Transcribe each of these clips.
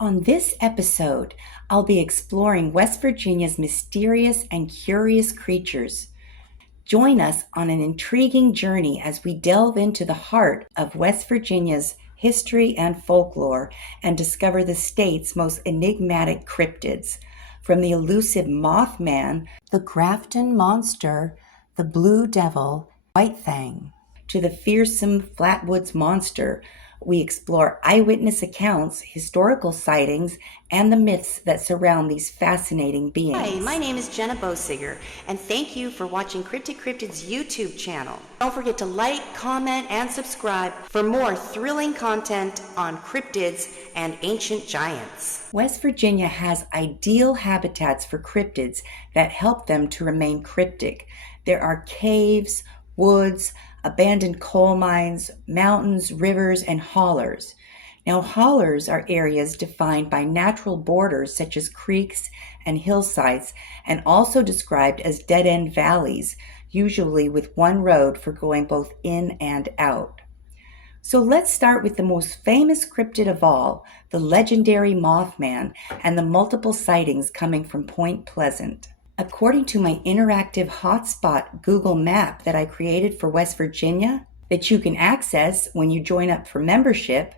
On this episode, I'll be exploring West Virginia's mysterious and curious creatures. Join us on an intriguing journey as we delve into the heart of West Virginia's history and folklore and discover the state's most enigmatic cryptids. From the elusive Moth Man, the Grafton Monster, the Blue Devil, White Fang, to the fearsome Flatwoods Monster, we explore eyewitness accounts, historical sightings, and the myths that surround these fascinating beings. Hi, my name is Jenna Bosiger, and thank you for watching Cryptic Cryptids YouTube channel. Don't forget to like, comment, and subscribe for more thrilling content on cryptids and ancient giants. West Virginia has ideal habitats for cryptids that help them to remain cryptic. There are caves, woods, abandoned coal mines, mountains, rivers, and hollers. Now, hollers are areas defined by natural borders such as creeks and hillsides, and also described as dead-end valleys, usually with one road for going both in and out. So let's start with the most famous cryptid of all, the legendary Mothman, and the multiple sightings coming from Point Pleasant. According to my interactive hotspot Google map that I created for West Virginia, that you can access when you join up for membership,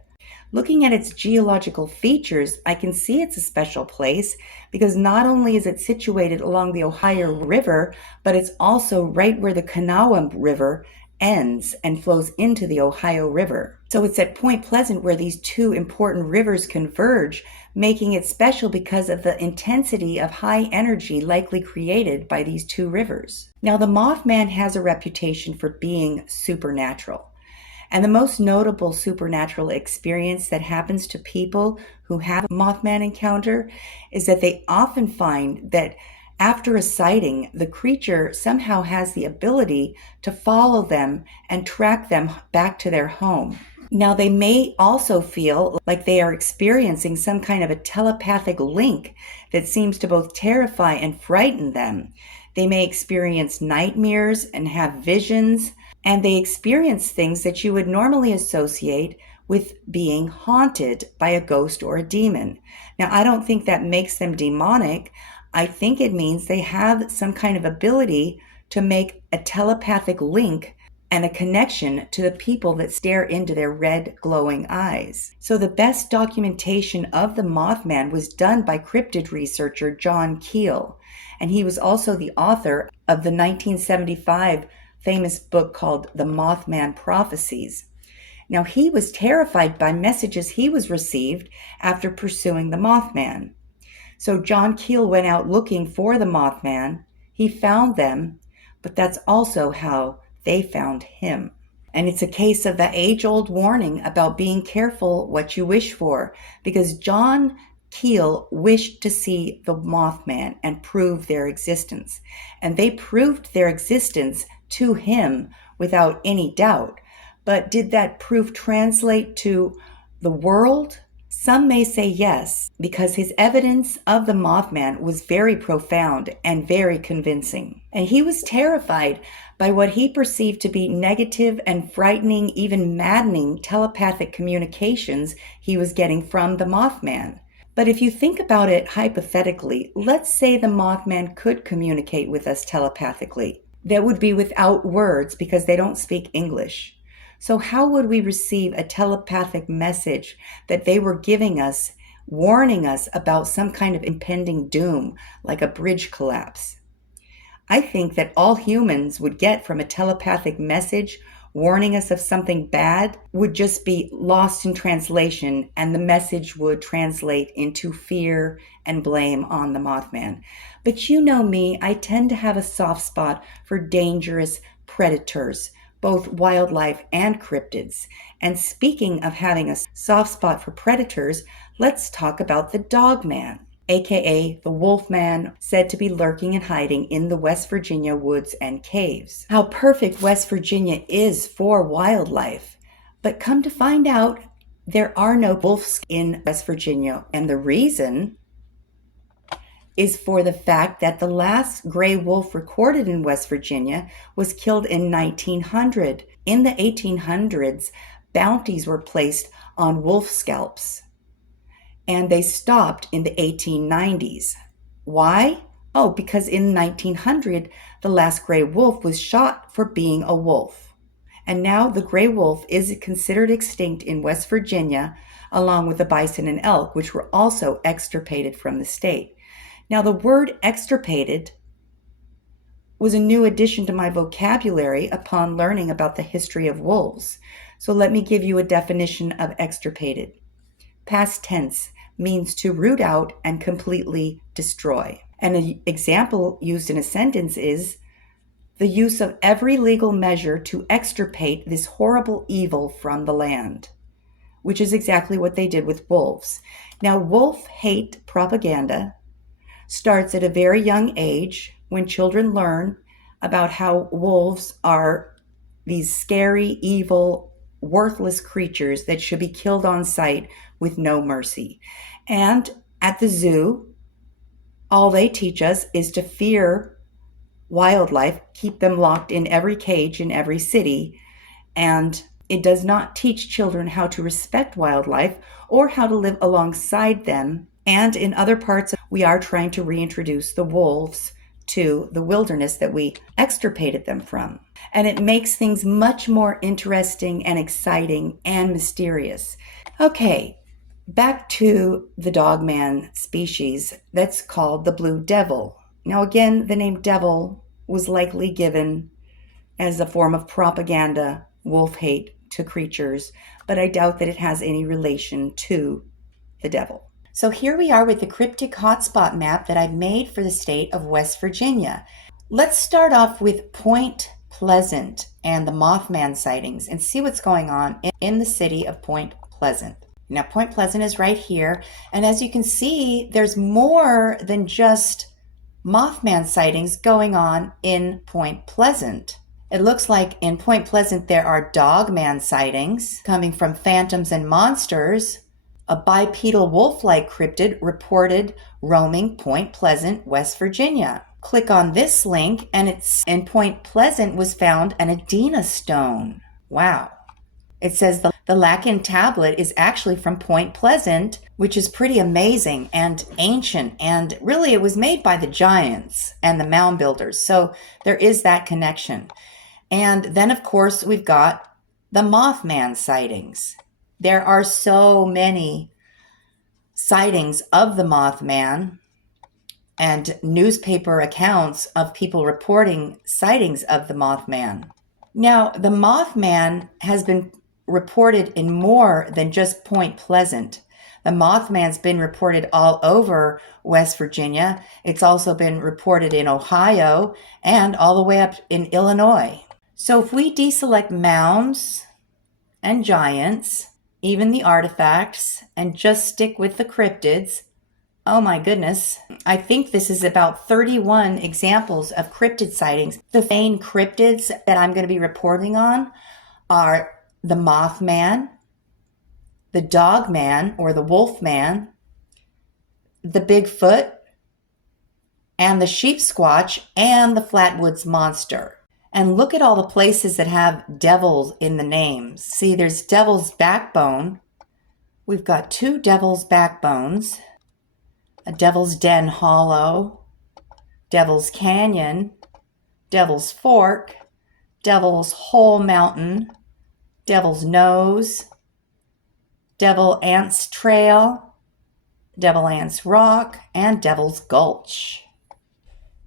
looking at its geological features, I can see it's a special place because not only is it situated along the Ohio River, but it's also right where the Kanawha River ends and flows into the Ohio River. So it's at Point Pleasant where these two important rivers converge, making it special because of the intensity of high energy likely created by these two rivers. Now, the Mothman has a reputation for being supernatural. And the most notable supernatural experience that happens to people who have a Mothman encounter is that they often find that after a sighting, the creature somehow has the ability to follow them and track them back to their home. Now, they may also feel like they are experiencing some kind of a telepathic link that seems to both terrify and frighten them. They may experience nightmares and have visions, and they experience things that you would normally associate with being haunted by a ghost or a demon. Now, I don't think that makes them demonic. I think it means they have some kind of ability to make a telepathic link and a connection to the people that stare into their red glowing eyes. So the best documentation of the Mothman was done by cryptid researcher John Keel, and he was also the author of the 1975 famous book called The Mothman Prophecies. Now, he was terrified by messages he was received after pursuing the Mothman. So John Keel went out looking for the Mothman. He found them, but that's also how they found him. And it's a case of the age-old warning about being careful what you wish for, because John Keel wished to see the Mothman and prove their existence. And they proved their existence to him without any doubt. But did that proof translate to the world? Some may say yes, because his evidence of the Mothman was very profound and very convincing. And he was terrified by what he perceived to be negative and frightening, even maddening telepathic communications he was getting from the Mothman. But if you think about it hypothetically, let's say the Mothman could communicate with us telepathically. That would be without words because they don't speak English. So how would we receive a telepathic message that they were giving us, warning us about some kind of impending doom, like a bridge collapse? I think that all humans would get from a telepathic message warning us of something bad would just be lost in translation, and the message would translate into fear and blame on the Mothman. But you know me, I tend to have a soft spot for dangerous predators, both wildlife and cryptids. And speaking of having a soft spot for predators, let's talk about the Dog Man, aka the Wolf Man, said to be lurking and hiding in the West Virginia woods and caves. How perfect West Virginia is for wildlife. But come to find out, there are no wolves in West Virginia, and the reason is for the fact that the last gray wolf recorded in West Virginia was killed in 1900. In the 1800s, bounties were placed on wolf scalps. and they stopped in the 1890s. Why? Oh, because in 1900, the last gray wolf was shot for being a wolf. And now the gray wolf is considered extinct in West Virginia, along with the bison and elk, which were also extirpated from the state. Now, the word extirpated was a new addition to my vocabulary upon learning about the history of wolves. So let me give you a definition of extirpated. Past tense means to root out and completely destroy. And an example used in a sentence is the use of every legal measure to extirpate this horrible evil from the land, which is exactly what they did with wolves. Now, wolf hate propaganda starts at a very young age when children learn about how wolves are these scary, evil, worthless creatures that should be killed on sight with no mercy. And at the zoo, all they teach us is to fear wildlife, keep them locked in every cage in every city, and it does not teach children how to respect wildlife or how to live alongside them. And in other parts, we are trying to reintroduce the wolves to the wilderness that we extirpated them from. And it makes things much more interesting and exciting and mysterious. Okay, back to the dogman species that's called the blue devil. Now again, the name devil was likely given as a form of propaganda, wolf hate to creatures, but I doubt that it has any relation to the devil. So here we are with the Cryptic Hotspot Map that I've made for the state of West Virginia. Let's start off with Point Pleasant and the Mothman sightings and see what's going on in the city of Point Pleasant. Now, Point Pleasant is right here, and as you can see, there's more than just Mothman sightings going on in Point Pleasant. It looks like in Point Pleasant there are dogman sightings coming from phantoms and monsters. A bipedal wolf-like cryptid reported roaming Point Pleasant, West Virginia. Click on this link and it's in Point Pleasant was found an Adena stone. Wow. It says the Lacan tablet is actually from Point Pleasant, which is pretty amazing and ancient. And really it was made by the giants and the mound builders. So there is that connection. And then of course we've got the Mothman sightings. There are so many sightings of the Mothman and newspaper accounts of people reporting sightings of the Mothman. Now, the Mothman has been reported in more than just Point Pleasant. The Mothman's been reported all over West Virginia. It's also been reported in Ohio and all the way up in Illinois. So if we deselect mounds and giants, even the artifacts, and just stick with the cryptids, oh my goodness, I think this is about 31 examples of cryptid sightings. The main cryptids that I'm going to be reporting on are the Mothman, the Dogman or the Wolfman, the Bigfoot, and the Sheep Squatch, and the Flatwoods Monster. And look at all the places that have devils in the names. See, there's Devil's Backbone. We've got 2 Devil's Backbones, a Devil's Den Hollow, Devil's Canyon, Devil's Fork, Devil's Hole Mountain, Devil's Nose, Devil Ants Trail, Devil Ants Rock, and Devil's Gulch.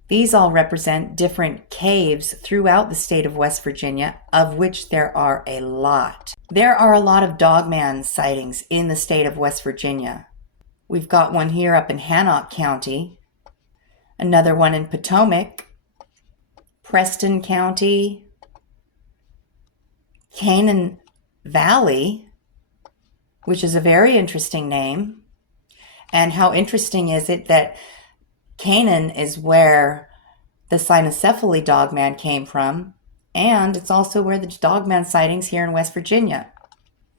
These all represent different caves throughout the state of West Virginia, of which there are a lot. There are a lot of dogman sightings in the state of West Virginia. We've got one here up in Hancock County, another one in Potomac, Preston County, Canaan Valley, which is a very interesting name. And how interesting is it that Canaan is where the cynocephaly dogman came from, and it's also where the dogman sightings here in West Virginia.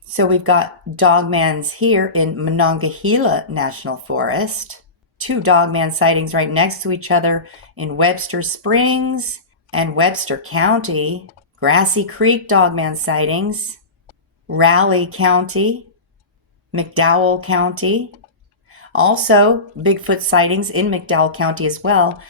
So we've got dogmans here in Monongahela National Forest, 2 dogman sightings right next to each other in Webster Springs and Webster County, Grassy Creek dogman sightings, Raleigh County, McDowell County, Also, Bigfoot sightings in McDowell County as well.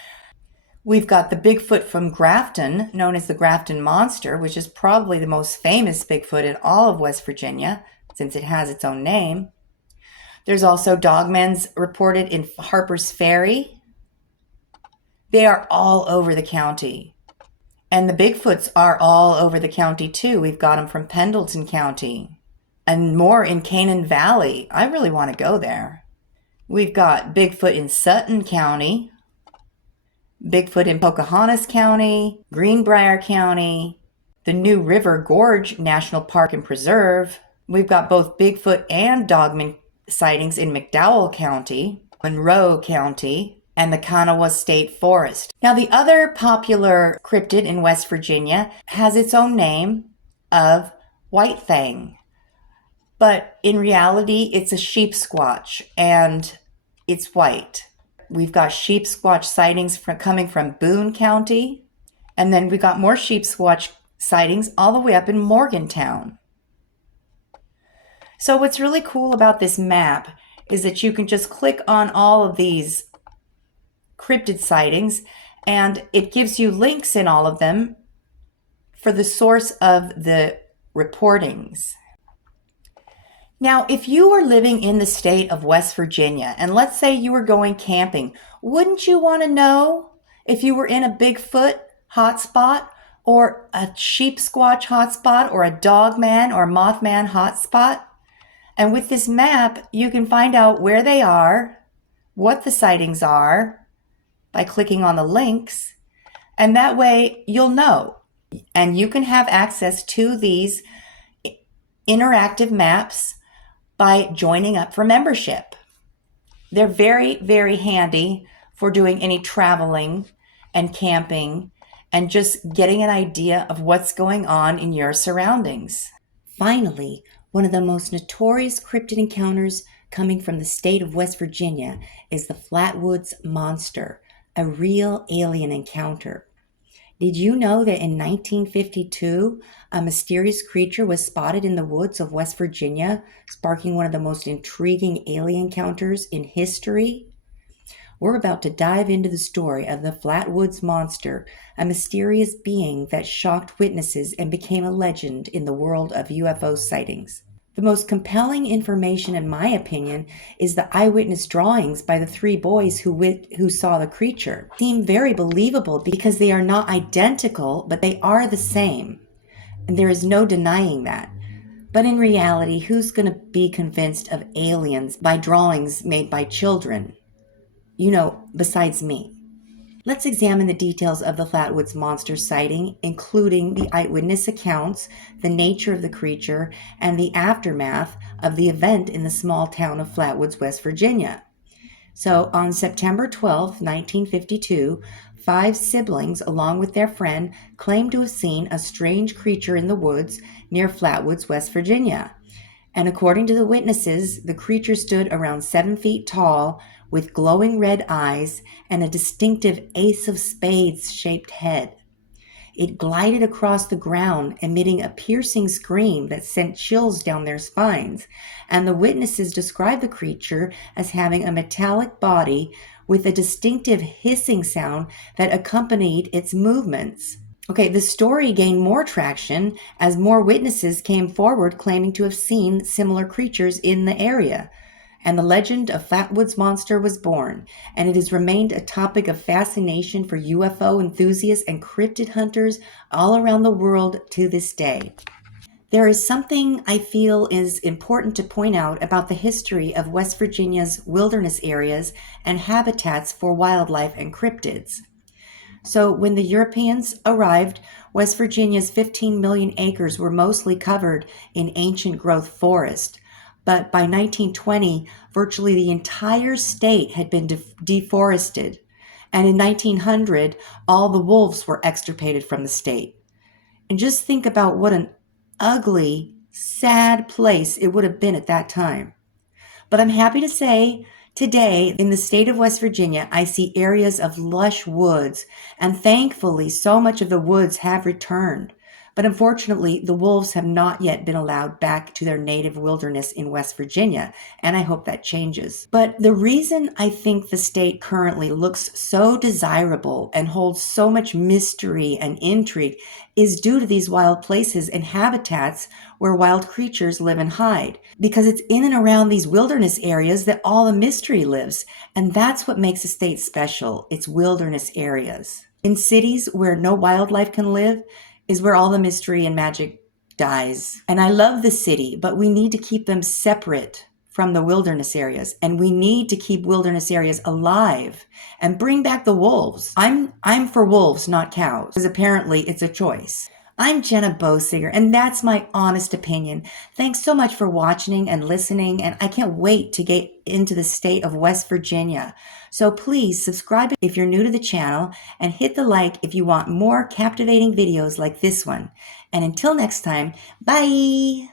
We've got the Bigfoot from Grafton, known as the Grafton Monster, which is probably the most famous Bigfoot in all of West Virginia, since it has its own name. There's also dogmens reported in Harper's Ferry. They are all over the county. And the Bigfoots are all over the county too. We've got them from Pendleton County and more in Canaan Valley. I really want to go there. We've got Bigfoot in Sutton County, Bigfoot in Pocahontas County, Greenbrier County, the New River Gorge National Park and Preserve. We've got both Bigfoot and dogman sightings in McDowell County, Monroe County, and the Kanawha State Forest. Now, the other popular cryptid in West Virginia has its own name of White Fang. But in reality, it's a sheep squatch, and it's white. We've got sheep squatch sightings coming from Boone County, and then we got more sheep squatch sightings all the way up in Morgantown. So what's really cool about this map is that you can just click on all of these cryptid sightings, and it gives you links in all of them for the source of the reportings. Now, if you were living in the state of West Virginia, and let's say you were going camping, wouldn't you want to know if you were in a Bigfoot hotspot or a sheep squatch hotspot or a dogman or Mothman hotspot? And with this map, you can find out where they are, what the sightings are by clicking on the links, and that way you'll know. And you can have access to these interactive maps by joining up for membership. They're very, very handy for doing any traveling and camping and just getting an idea of what's going on in your surroundings. Finally, one of the most notorious cryptid encounters coming from the state of West Virginia is the Flatwoods Monster, a real alien encounter. Did you know that in 1952, a mysterious creature was spotted in the woods of West Virginia, sparking one of the most intriguing alien encounters in history? We're about to dive into the story of the Flatwoods Monster, a mysterious being that shocked witnesses and became a legend in the world of UFO sightings. The most compelling information, in my opinion, is the eyewitness drawings by the three boys who saw the creature. They seem very believable because they are not identical, but they are the same. And there is no denying that. But in reality, who's going to be convinced of aliens by drawings made by children? Besides me. Let's examine the details of the Flatwoods Monster sighting, including the eyewitness accounts, the nature of the creature, and the aftermath of the event in the small town of Flatwoods, West Virginia. So on September 12, 1952, 5 siblings, along with their friend, claimed to have seen a strange creature in the woods near Flatwoods, West Virginia. And according to the witnesses, the creature stood around 7 feet tall, with glowing red eyes and a distinctive ace of spades shaped head. It glided across the ground, emitting a piercing scream that sent chills down their spines, and the witnesses described the creature as having a metallic body with a distinctive hissing sound that accompanied its movements. Okay, the story gained more traction as more witnesses came forward claiming to have seen similar creatures in the area. And the legend of Flatwoods Monster was born, and it has remained a topic of fascination for UFO enthusiasts and cryptid hunters all around the world to this day. There is something I feel is important to point out about the history of West Virginia's wilderness areas and habitats for wildlife and cryptids. So when the Europeans arrived, West Virginia's 15 million acres were mostly covered in ancient growth forest. But by 1920, virtually the entire state had been deforested. And in 1900, all the wolves were extirpated from the state. And just think about what an ugly, sad place it would have been at that time. But I'm happy to say, today, in the state of West Virginia, I see areas of lush woods, and thankfully, so much of the woods have returned. But unfortunately, the wolves have not yet been allowed back to their native wilderness in West Virginia, and I hope that changes. But the reason I think the state currently looks so desirable and holds so much mystery and intrigue is due to these wild places and habitats where wild creatures live and hide. Because it's in and around these wilderness areas that all the mystery lives, and that's what makes a state special, its wilderness areas. In cities where no wildlife can live is where all the mystery and magic dies. And I love the city, but we need to keep them separate from the wilderness areas, and we need to keep wilderness areas alive and bring back the wolves. I'm for wolves, not cows, because apparently it's a choice. I'm Jenna Bosiger, and that's my honest opinion. Thanks so much for watching and listening, and I can't wait to get into the state of West Virginia. So please subscribe if you're new to the channel, and hit the like if you want more captivating videos like this one. And until next time, bye!